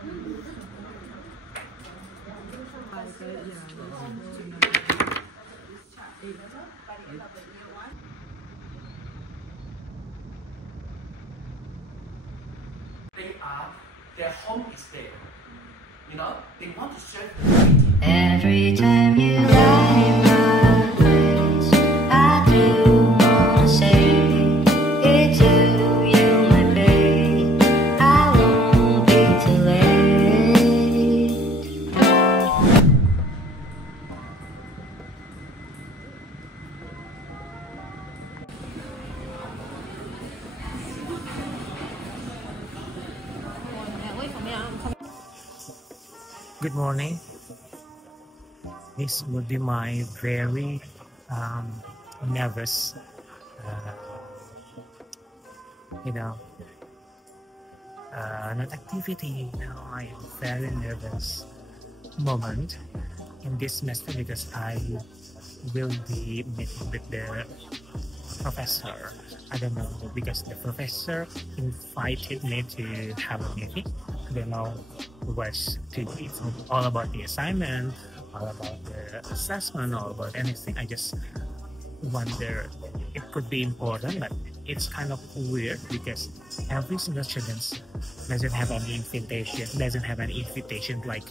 They are, their home is there. You know, they want to serve the community. Every time you lie in my place, I do wanna say it to you, my babe. I won't be too late. Good morning. This would be my very nervous, not activity. I am very nervous moment in this semester because I will be meeting with the professor. I don't know, because the professor invited me to have a meeting. I don't know what's to do. It's all about the assignment, all about the assessment, all about anything. I just wonder, it could be important, but it's kind of weird because every single student doesn't have any invitation like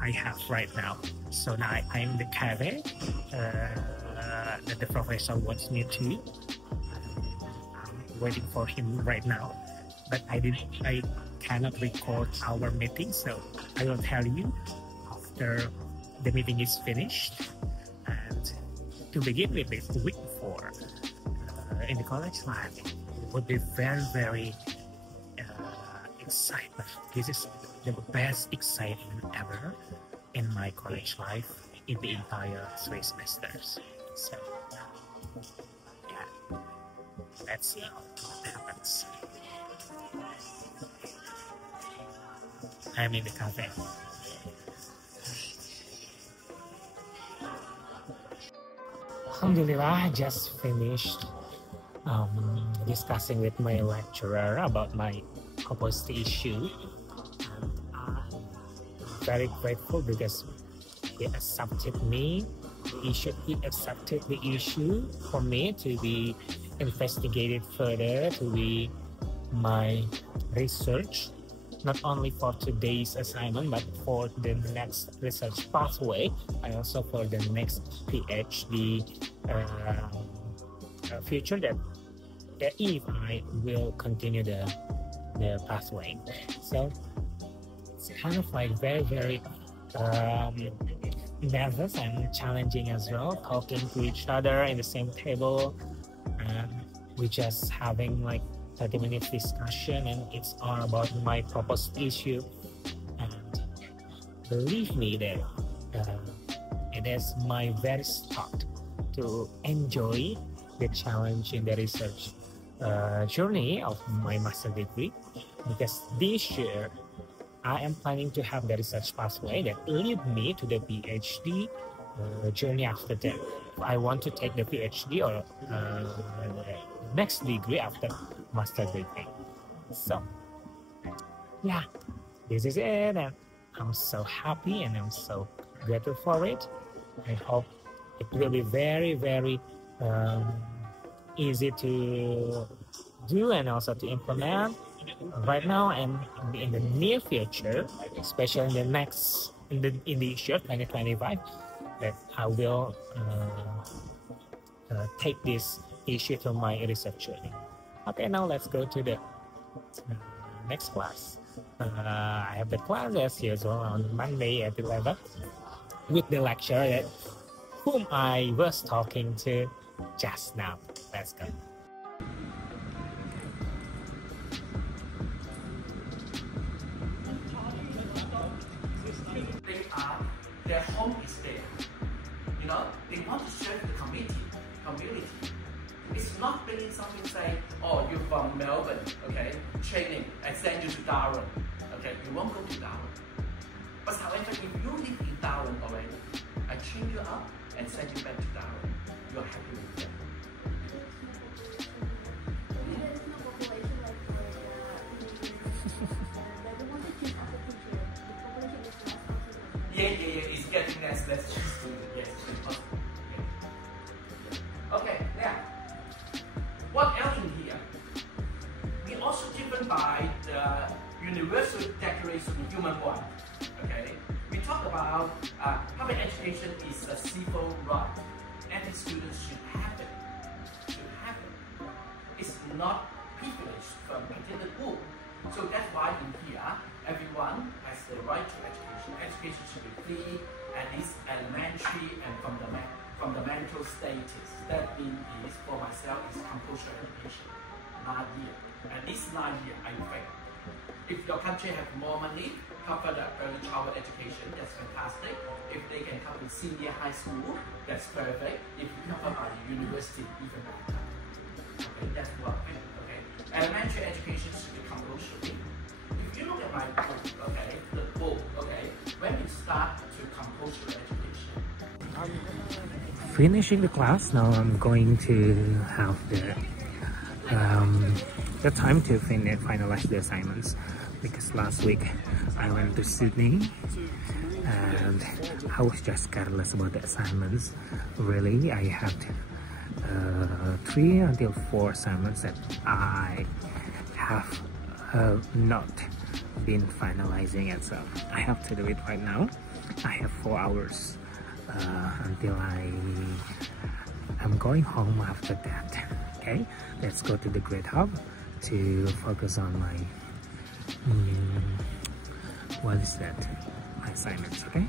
I have right now. So now I'm in the cafe that the professor wants me to. I'm waiting for him right now, but I cannot record our meeting, so I will tell you after the meeting is finished. And to begin with, the week before in the college life, it would be very excitement. This is the best excitement ever in my college life in the entire 3 semesters. So yeah, let's see what happens. I'm in the cafe. Alhamdulillah, I just finished discussing with my lecturer about my proposed issue, and I'm very grateful because he accepted the issue for me to be investigated further, to be my research, not only for today's assignment but for the next research pathway, and also for the next PhD future, that if I will continue the pathway. So it's kind of like very nervous and challenging as well, talking to each other in the same table, and we just having like 30 minutes discussion, and it's all about my proposed issue. And believe me that it is my very start to enjoy the challenge in the research journey of my master degree, because this year I am planning to have the research pathway that lead me to the PhD journey after that. I want to take the PhD or next degree after master degree. So yeah, this is it, and I'm so happy and I'm so grateful for it. I hope it will be very easy to do and also to implement right now and in the near future, especially in the year 2025, that I will take this issue to my research journey. Okay, now let's go to the next class. I have the class as usual on Monday at 11 with the lecturer whom I was talking to just now. Let's go. Their home is there. You know, they want to serve the community. It's not really something say, oh, you're from Melbourne, okay, training, I send you to Darwin, okay, you won't go to Darwin. But however, if you live in Darwin already, I train you up and send you back to Darwin, you are happy with that. let's just do it. Yes, it's possible. Okay, now, what else in here? We also driven by the Universal Declaration of Human Rights. Okay, we talk about public education is a civil right. Every student should have it. It's not privileged from within the womb. So that's why in here, everyone has the right to education. Education should be free, at least elementary and fundamental status. That means for myself is compulsory education. 9 years. At least 9 years, I think. If your country have more money, cover the early childhood education, that's fantastic. If they can cover senior high school, that's perfect. If you cover by university, even better. Okay, that's what I think. Okay, elementary education should be compulsory. If you look at my book, okay, the book, okay, when you start to compulsory education. Finishing the class, now I'm going to have the time to finalize the assignments, because last week I went to Sydney and I was just careless about the assignments. Really, I had 3 until 4 assignments that I have not been finalizing it, so I have to do it right now. I have 4 hours until I'm going home after that. Okay, let's go to the Great Hub to focus on my what is that? My assignments. Okay.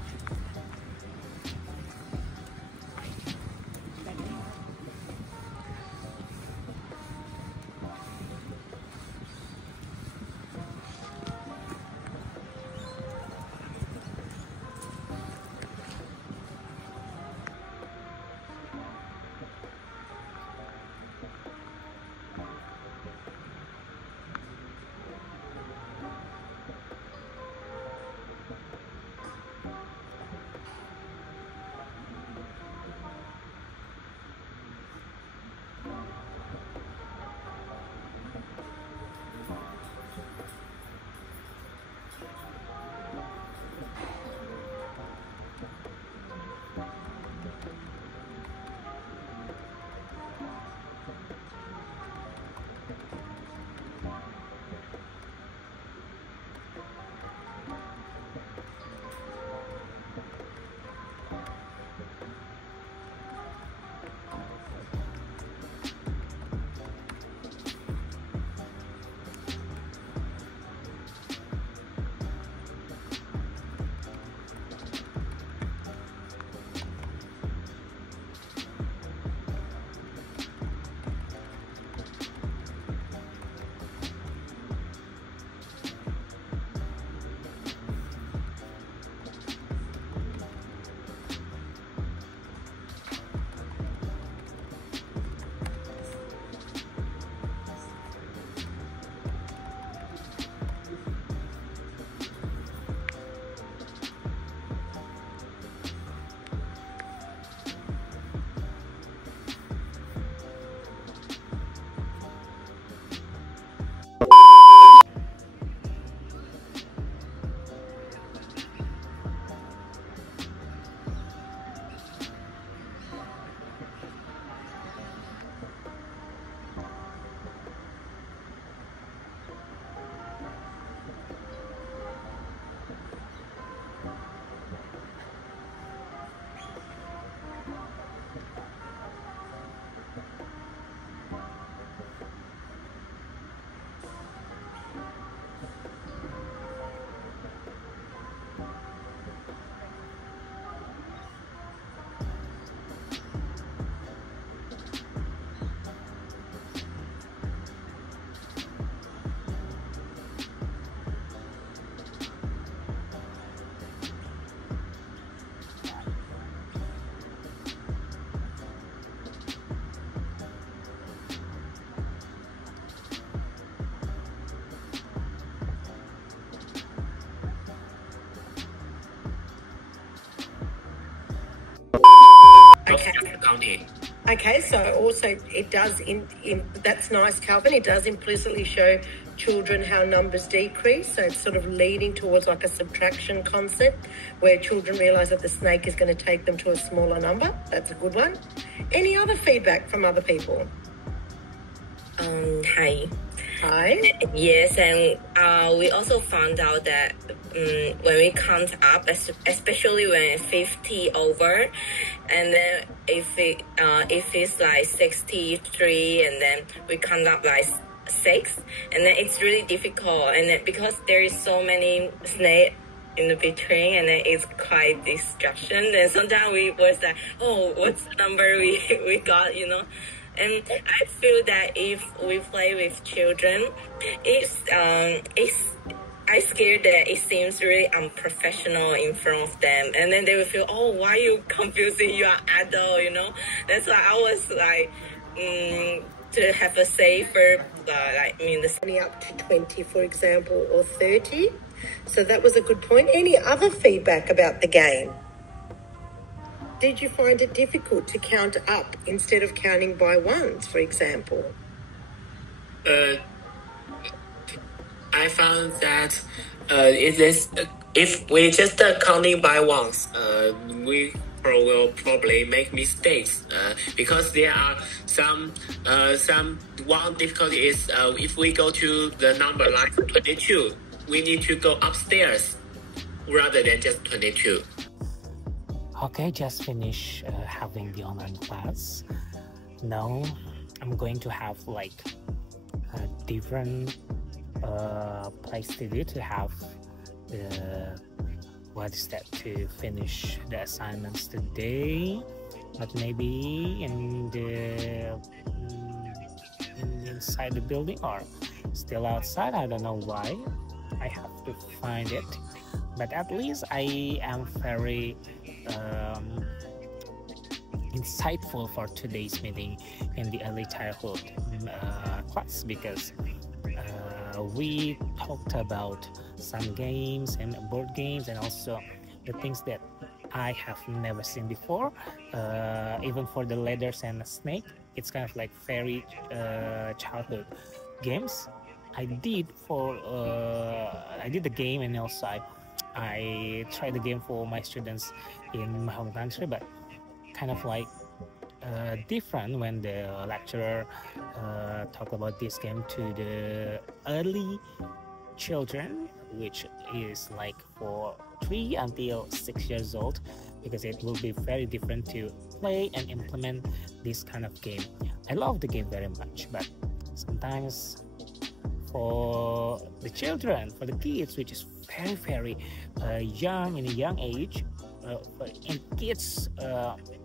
Okay, so also it does, that's nice, Calvin, it does implicitly show children how numbers decrease. So it's sort of leading towards like a subtraction concept where children realise that the snake is going to take them to a smaller number. That's a good one. Any other feedback from other people? Hi. Hi. Yes, and we also found out that when we count up, especially when it's 50 over, and then if it's like 63, and then we count up like 6, and then it's really difficult, and then because there is so many snakes in the between, and then it's quite distraction. And sometimes we was like, oh, what's the number we got, you know? And I feel that if we play with children, I scared that it seems really unprofessional in front of them, and then they will feel, oh, why are you confusing? You are adult, you know. That's why I was like, to have a safer, Only up to 20, for example, or 30. So that was a good point. Any other feedback about the game? Did you find it difficult to count up instead of counting by ones, for example? I found that if we just counting by ones, we will probably make mistakes because there are some one difficulty is if we go to the number like 22, we need to go upstairs rather than just 22. Okay, just finish having the online class. Now I'm going to have like a different place to do to have the to finish the assignments today, but maybe in the inside the building or still outside. I don't know why. I have to find it, but at least I am very insightful for today's meeting in the early childhood class, because we talked about some games and board games, and also the things that I have never seen before. Even for the ladders and the snake, it's kind of like very childhood games. I did the game, and also I tried the game for my students in my home country, but kind of like different when the lecturer talked about this game to the early children, which is like for 3 until 6 years old, because it will be very different to play and implement this kind of game. I love the game very much, but sometimes for the children, for the kids, which is very young, in a young age, and kids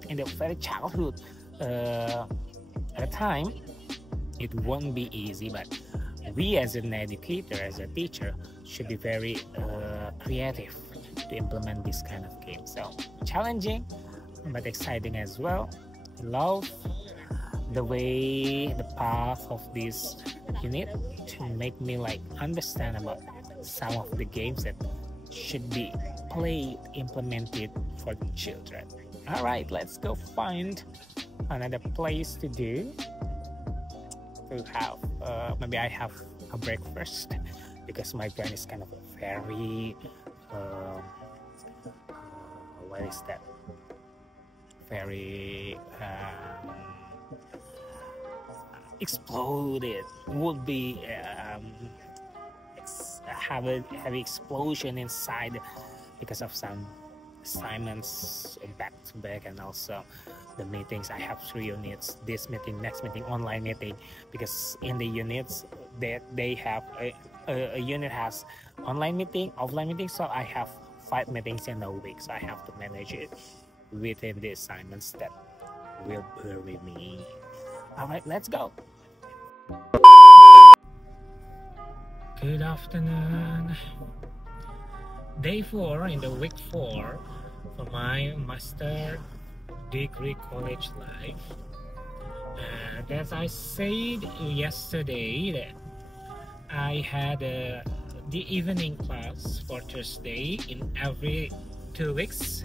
in the very childhood at a time, it won't be easy. But we as an educator, as a teacher, should be very creative to implement this kind of game. So challenging but exciting as well. I love the path of this unit to make me like understand about some of the games that should be played, implemented for children. All right, let's go find another place to do. To have maybe I have a break first, because my brain is kind of very what is that? Very exploded. Would be have a heavy explosion inside because of some assignments back to back, and also the meetings. I have 3 units, this meeting, next meeting, online meeting, because in the units that they have a unit has online meeting, offline meeting, so I have 5 meetings in a week, so I have to manage it within the assignments that will bury me. All right, let's go. Good afternoon. Day 4 in the week 4 for my master degree college life. And as I said yesterday, that I had the evening class for Thursday in every 2 weeks.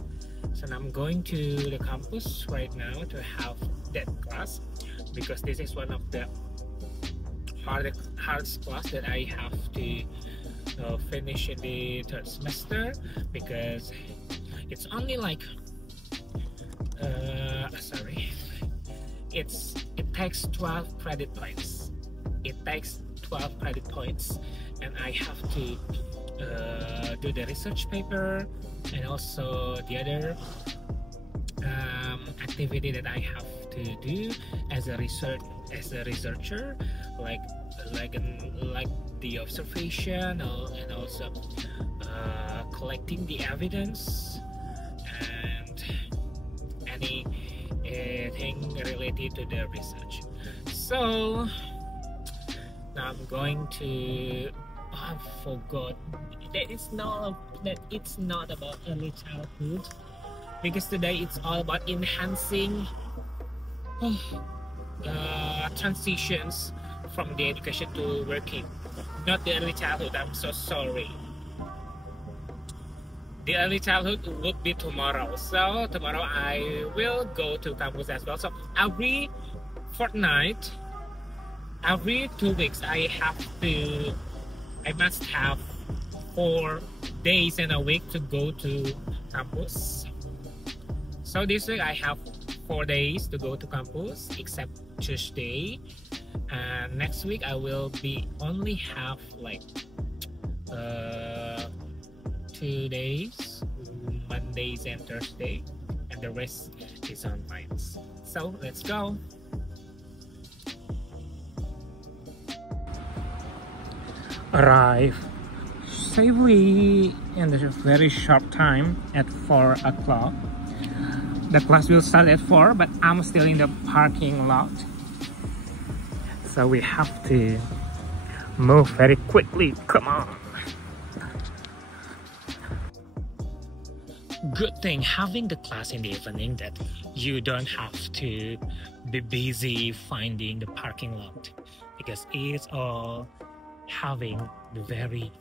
So I'm going to the campus right now to have that class, because this is one of the hardest class that I have to finish in the third semester, because it's only like it takes 12 credit points. It takes 12 credit points, and I have to do the research paper and also the other activity that I have to do as a researcher, like the observation, and also collecting the evidence and anything related to the research. So now I'm going to I forgot that it's not about early childhood, because today it's all about enhancing transitions from the education to working, not the early childhood. I'm so sorry. The early childhood would be tomorrow. So tomorrow I will go to campus as well. So every fortnight, every 2 weeks, I must have 4 days in a week to go to campus. So this week I have 4 days to go to campus, except Tuesday. And next week I will only have like 2 days, Mondays and Thursday, and the rest is on nights. So let's go. Arrive safely in a very short time at 4 o'clock. The class will start at 4, but I'm still in the parking lot, so we have to move very quickly. Come on. Good thing having the class in the evening, that you don't have to be busy finding the parking lot, because it's all having the very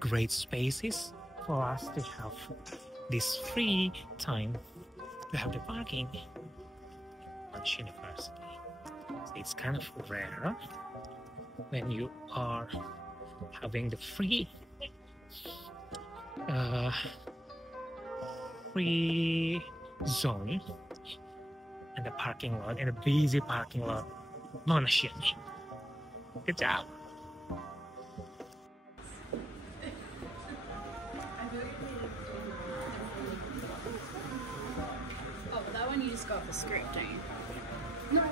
great spaces for us to have this free time to have the parking at university. It's kind of rare when you are having the free zone and the parking lot, and a busy parking lot. Good job. Oh, but that one you just got the script, don't you? No.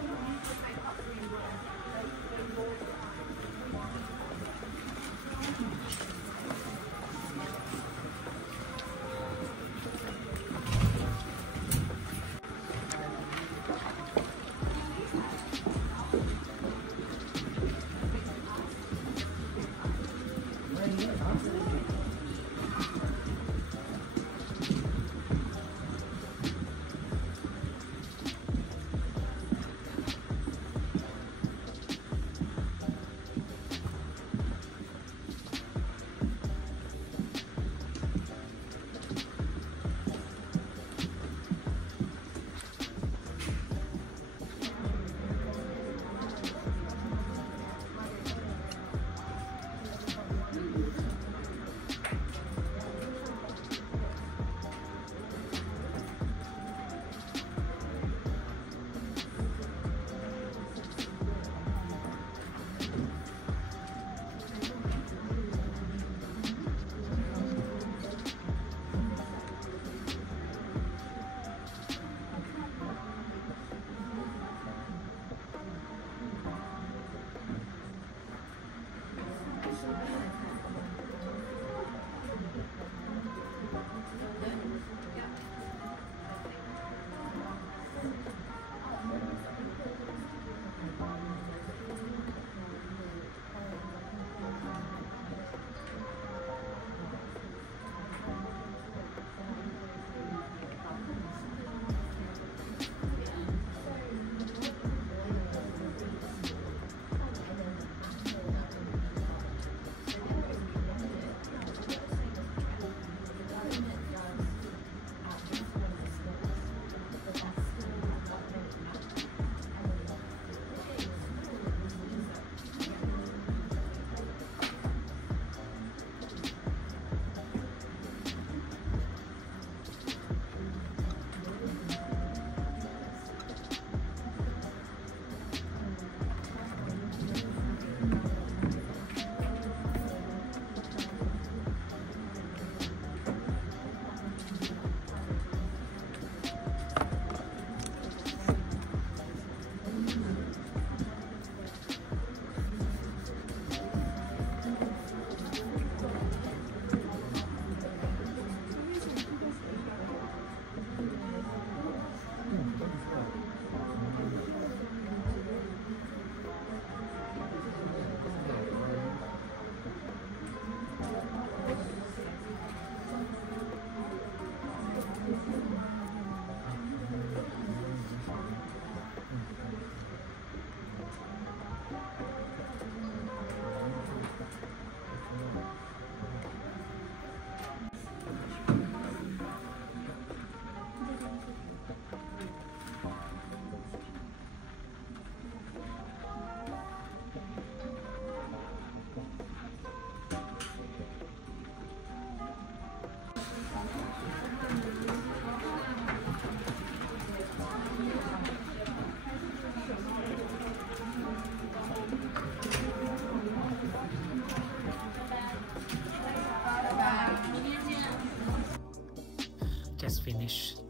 just finished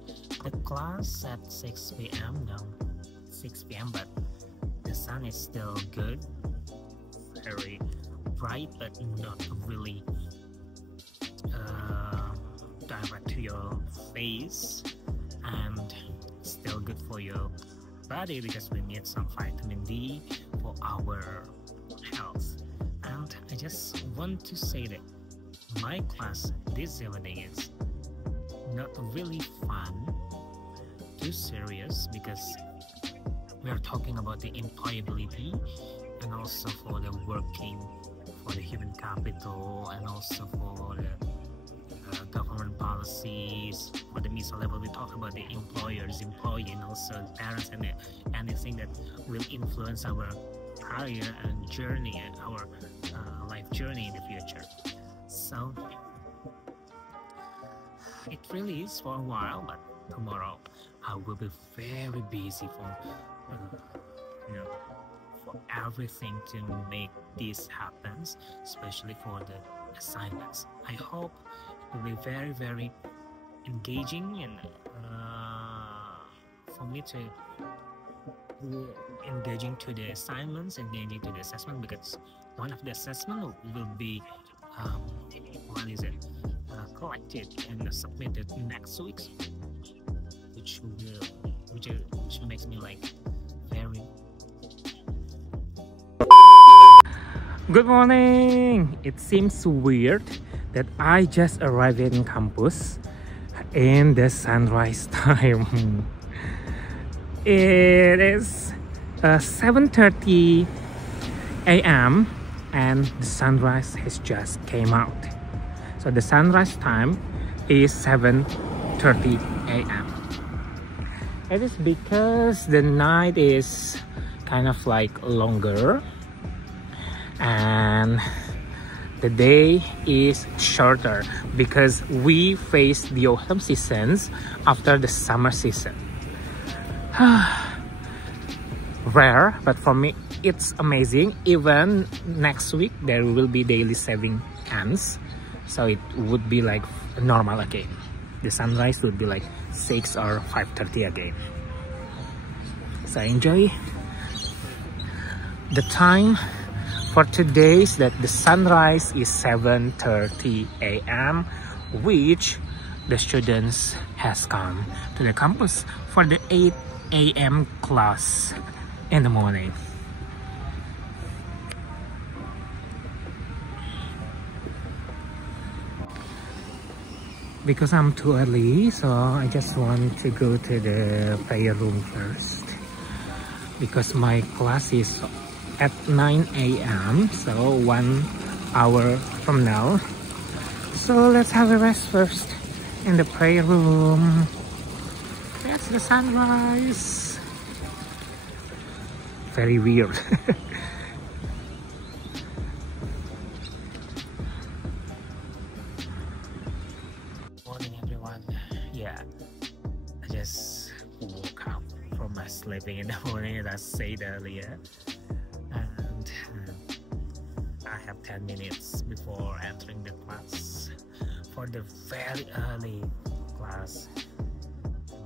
the class at 6 p.m. No, 6 p.m. but the sun is still good, very bright, but not really direct to your face, and still good for your body because we need some vitamin D for our health. And I just want to say that my class this evening is not really fun, too serious, because we are talking about the employability and also for the working for the human capital, and also for the government policies. For the MISA level, we talk about the employers, employee, and also parents, and anything that will influence our career and journey, and our life journey in the future. So it really is for a while, but tomorrow I will be very busy for for everything to make this happen, especially for the assignments. I hope it will be very, very engaging, and for me to engaging to the assignments, engaging to the assessment, because one of the assessment will be collected and submitted next week, which makes me like very. Good morning! It seems weird that I just arrived in campus in the sunrise time. It is 7:30 a.m. and the sunrise has just came out. So the sunrise time is 7:30 a.m. It is because the night is kind of like longer, and the day is shorter because we face the autumn seasons after the summer season. Rare, but for me it's amazing. Even next week there will be daily saving hands, so it would be like normal again. The sunrise would be like 6 or 5:30 again. So enjoy the time. For today is that the sunrise is 7:30 a.m. which the students has come to the campus for the 8 a.m. class in the morning. Because I'm too early, so I just want to go to the prayer room first, because my class is at 9 a.m. so 1 hour from now. So let's have a rest first in the prayer room. That's the sunrise. Very weird. Morning, everyone. Yeah, I just woke up from my sleeping in the morning, as I said earlier. And I have 10 minutes before entering the class for the very early class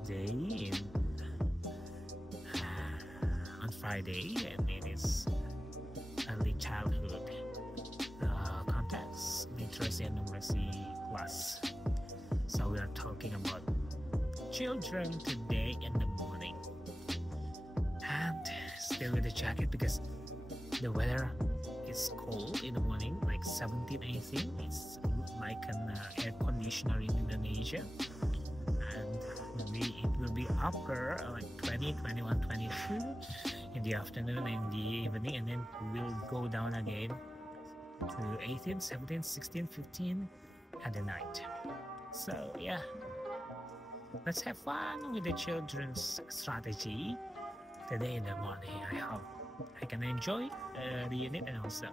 day on Friday, and it is early childhood context literacy and numeracy class. So we are talking about children today in the morning, and still with the jacket because the weather is cold in the morning, like 17, 18. It's like an air conditioner in Indonesia, and maybe it will be upper like 20, 21, 22 in the afternoon and the evening, and then we'll go down again to 18, 17, 16, 15 at the night. So yeah, let's have fun with the children's strategy today in the morning. I hope I can enjoy the unit, and also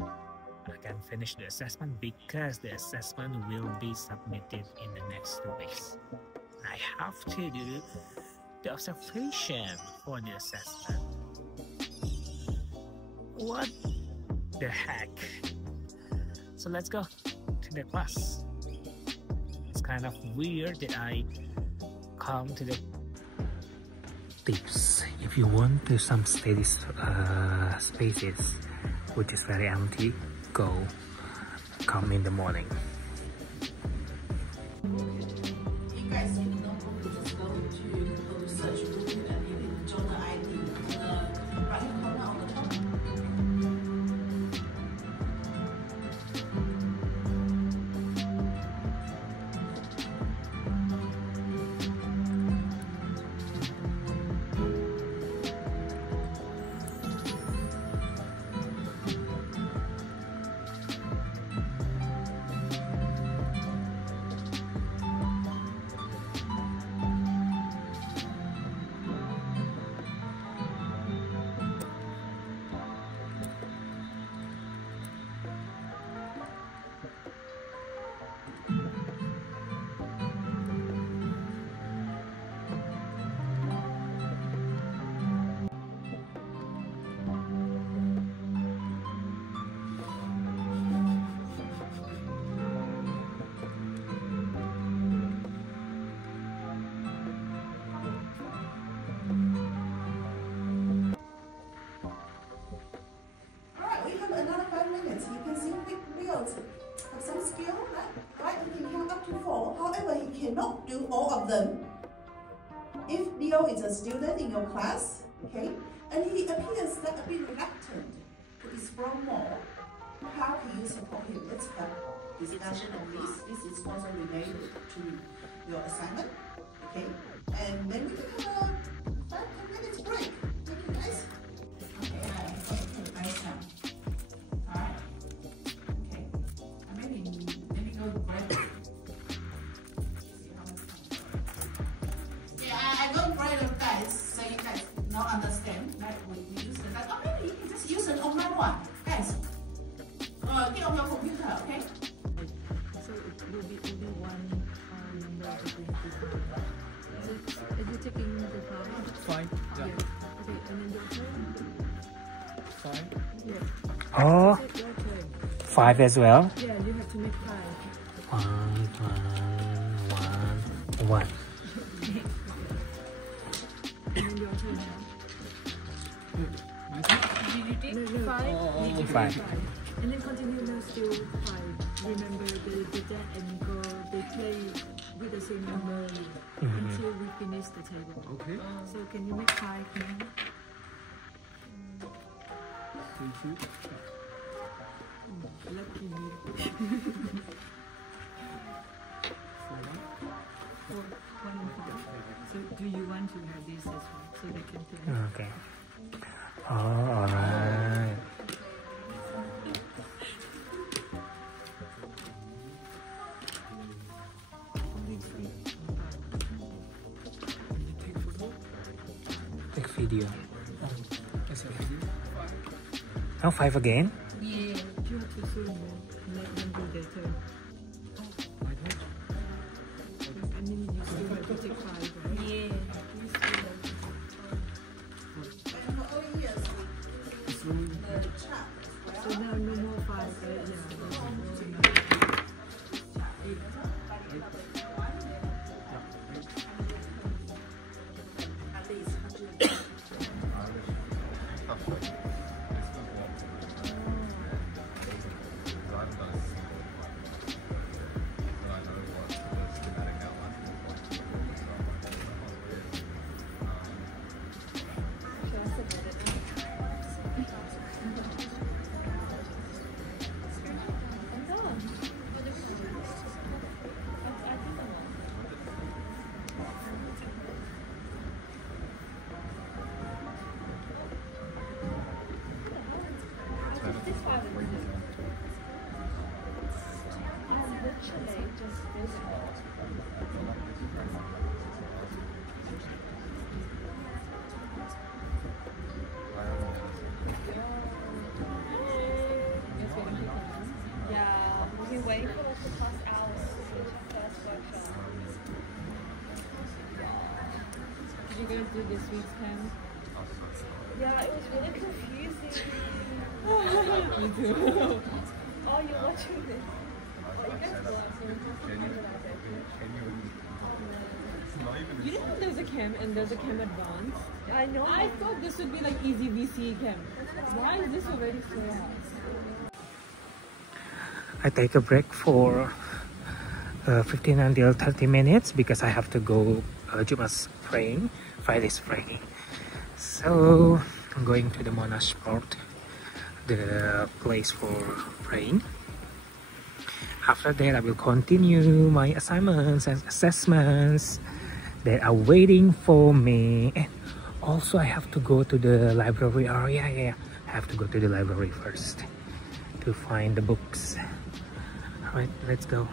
I can finish the assessment, because the assessment will be submitted in the next 2 weeks. I have to do the observation for the assessment. What the heck? So let's go to the class. Let's kind of weird that I come to the tips. If you want to some steady spaces which is very empty, come in the morning. You guys can just go to search Google and you can join the ID the right hand corner on the top. Have some skill, right? He can count up to 4. However, he cannot do all of them. If Leo is a student in your class, okay, and he appears that a bit reluctant to explore more, how can you support him? Let's have discussion on this. This is also related to your assignment, okay? And then we can have a 5-10 minutes break. Thank you, guys. Okay, nice now. Alright. Okay. Let me go grab it. Yeah, I don't grab them, guys, so you guys not understand. Right? We use the guys. Oh, maybe you can just use an online one. Guys, get on your computer, okay? So it will be only one number between the five. So are you taking the five? 5, yeah. Okay, and then your turn? 5. Yeah. Oh, Take your turn. 5 as well. Yeah, you have to make 5. 1. And then your turn now. Did you take 5? You take 5. And then continue now still 5. Remember the dad and girl, they play with the same number until we finish the table. Okay. So can you make 5 now? Thank you. Lucky me. 4, 1 and 4. So do you want to have this as well? So they can play. Okay. Oh, alright. Take video. Now 5 again? Yeah, you have to soon let them do their turn. I mean, you still have to take 5, right? Yeah. You still have to So now no more 5, right? Yeah. 8. Yeah, we've been waiting for like the past hour since our first workshop. Did you guys do this week's camp? Yeah, it was really confusing. Me too. Oh, you're watching this. Oh, you guys watching. You know there's a chem and there's a chem advanced? I know. I thought this would be like easy VC chem. Why is this already so hard? I take a break for 15 until 30 minutes because I have to go Jumat's praying, Friday's praying. So I'm going to the Monash Port, the place for praying. After that, I will continue my assignments and assessments that are waiting for me. And also I have to go to the library. Oh yeah, I have to go to the library first to find the books. Alright, let's go.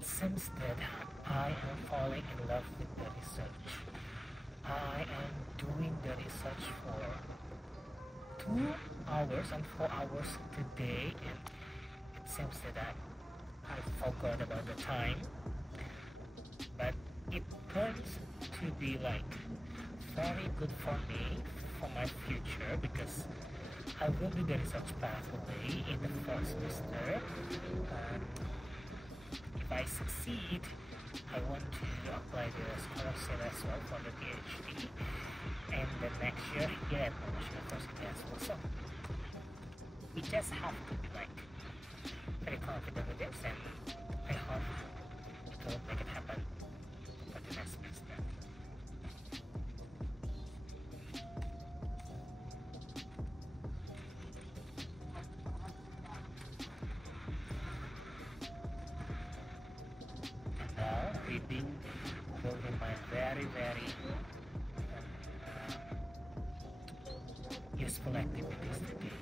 Seems that I am falling in love with the research. I am doing the research for 2 hours and 4 hours today, and it seems that I forgot about the time, but it turns to be like very good for me for my future because I will do the research pathway in the first semester. If I succeed, I want to apply the scholarship as well for the PhD, and the next year here at Monash University as well. So we just have to be like very confident with this, and I hope it will make it happen for the next semester. Reading will be my very useful activities today.